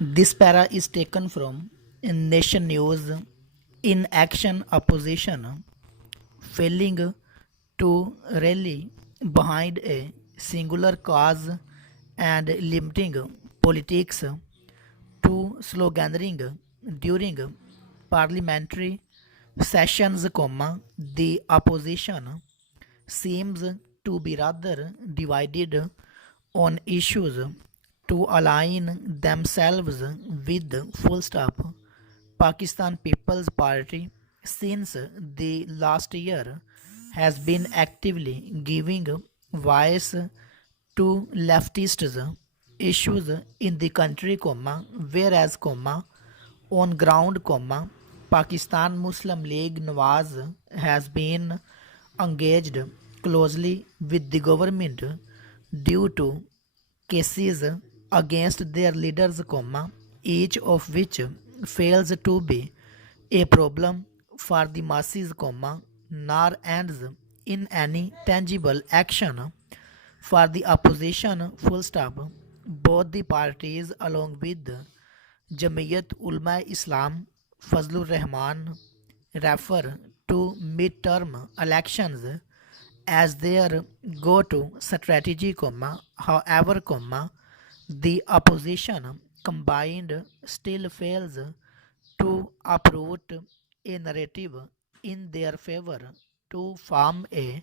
This para is taken from Nation News. In action, opposition failing to rally behind a singular cause and limiting politics to sloganeering during parliamentary sessions, the opposition seems to be rather divided on issues to align themselves with full stop Pakistan People's Party since the last year has been actively giving voice to leftist issues in the country, whereas, on ground, Pakistan Muslim League Nawaz has been engaged closely with the government due to cases against their leaders, each of which fails to be a problem for the masses, nor ends in any tangible action for the opposition, full stop. Both the parties, along with Jamiyat Ulma Islam, Fazlur Rahman, refer to midterm elections as their go-to strategy, however, the opposition combined still fails to uproot a narrative in their favor to form a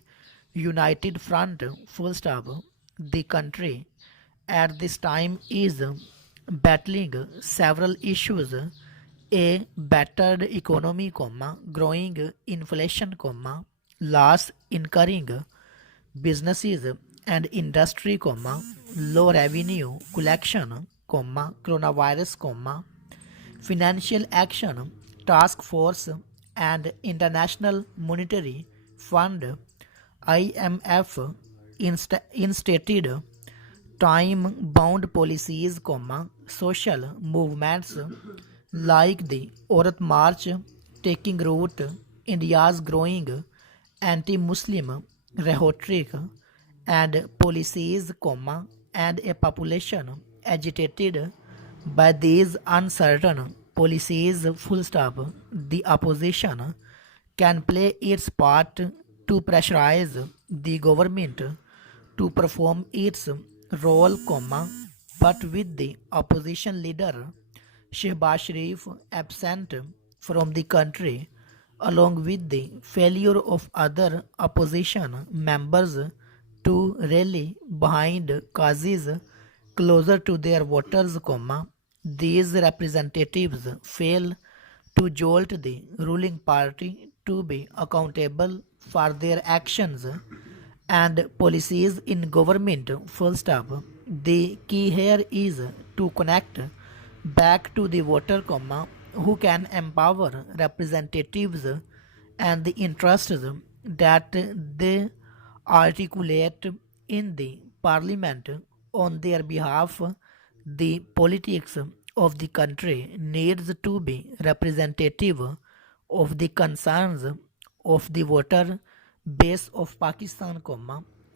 united front, full stop. The country at this time is battling several issues: a battered economy, growing inflation, loss incurring businesses and industry, low revenue collection, coronavirus, financial action task force and International Monetary Fund IMF instated time bound policies, social movements like the Aurat March taking root, India's growing anti Muslim rhetoric, and policies, and a population agitated by these uncertain policies, full stop. The opposition can play its part to pressurize the government to perform its role, but with the opposition leader Shehbaz Sharif absent from the country, along with the failure of other opposition members to rally behind causes closer to their voters, these representatives fail to jolt the ruling party to be accountable for their actions and policies in government, full stop. The key here is to connect back to the voter, who can empower representatives and the interests that they articulate in the parliament on their behalf. The politics of the country needs to be representative of the concerns of the voter base of Pakistan,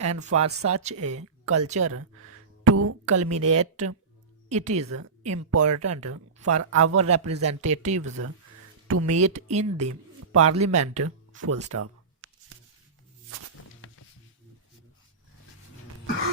and for such a culture to culminate, it is important for our representatives to meet in the parliament, full stop.